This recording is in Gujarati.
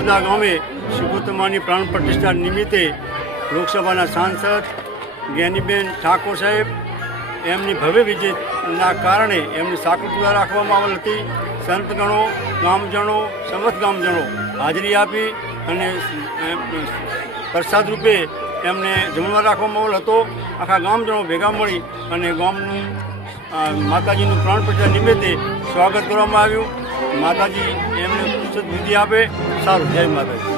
ગોદા ગામે સુગોતમાની પ્રાણ પ્રતિષ્ઠા નિમિત્તે લોકસભાના સાંસદ જ્ઞાનીબેન ઠાકોર સાહેબ એમની ભવ્ય વિજયના કારણે એમની સાકરપૂજા રાખવામાં આવેલ હતી. સંતગણો, ગામજનો, સમસ્ત ગામજનો હાજરી આપી અને પ્રસાદ રૂપે એમને જમણવાર રાખવામાં આવેલ હતો. આખા ગામજનો ભેગા મળી અને ગામનું માતાજીનું પ્રાણ પ્રતિષ્ઠા નિમિત્તે સ્વાગત કરવામાં આવ્યું. માતાજી એમને કુશળ બુદ્ધિ આપે. સારું, જય માતાજી.